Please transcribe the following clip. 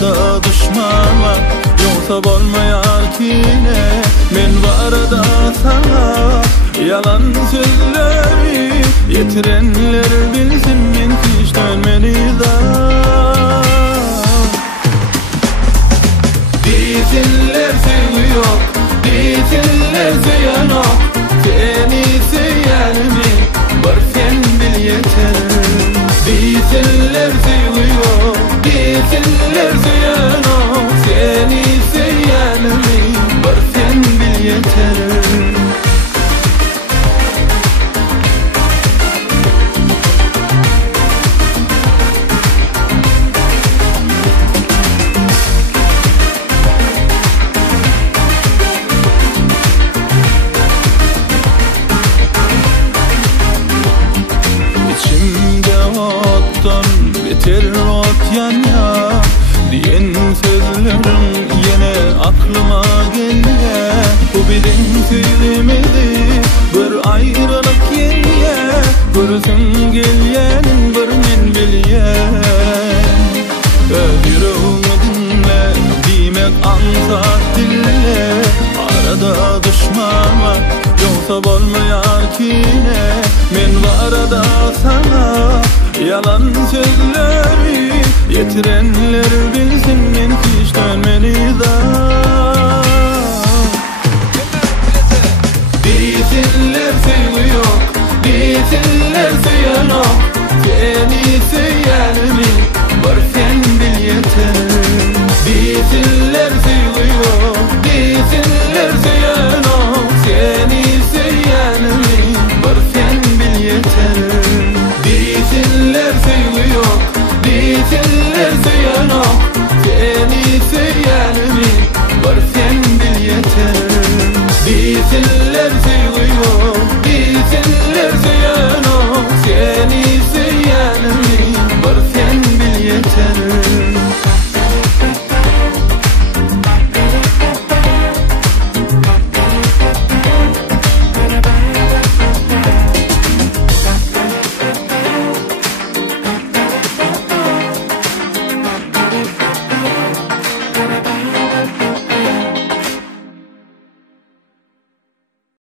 arada düşmanlar yoksa bolmayar kine. Men barada sana yalan sözleri yetirenler bilsin, men hiç dönmeni da. Diyenler seviyor, diyenler ziyanok. Seni seyer mi? Var sen bil yeter. Diyenler seviyor, diyenler ziyanok. Seni seyer mi? Var sen bil yeter. Beter ot yana diyen sözlerim yine aklıma gelye. Bu bilin söylemedi bir ayrılık yenye. Görürsün gelyenin bir men bilyen. Yüreğimi dinle demek ansat dille. Arada düşmanlar yoksa bolmayar kine. Men var arada sana yalan sözleri yetiren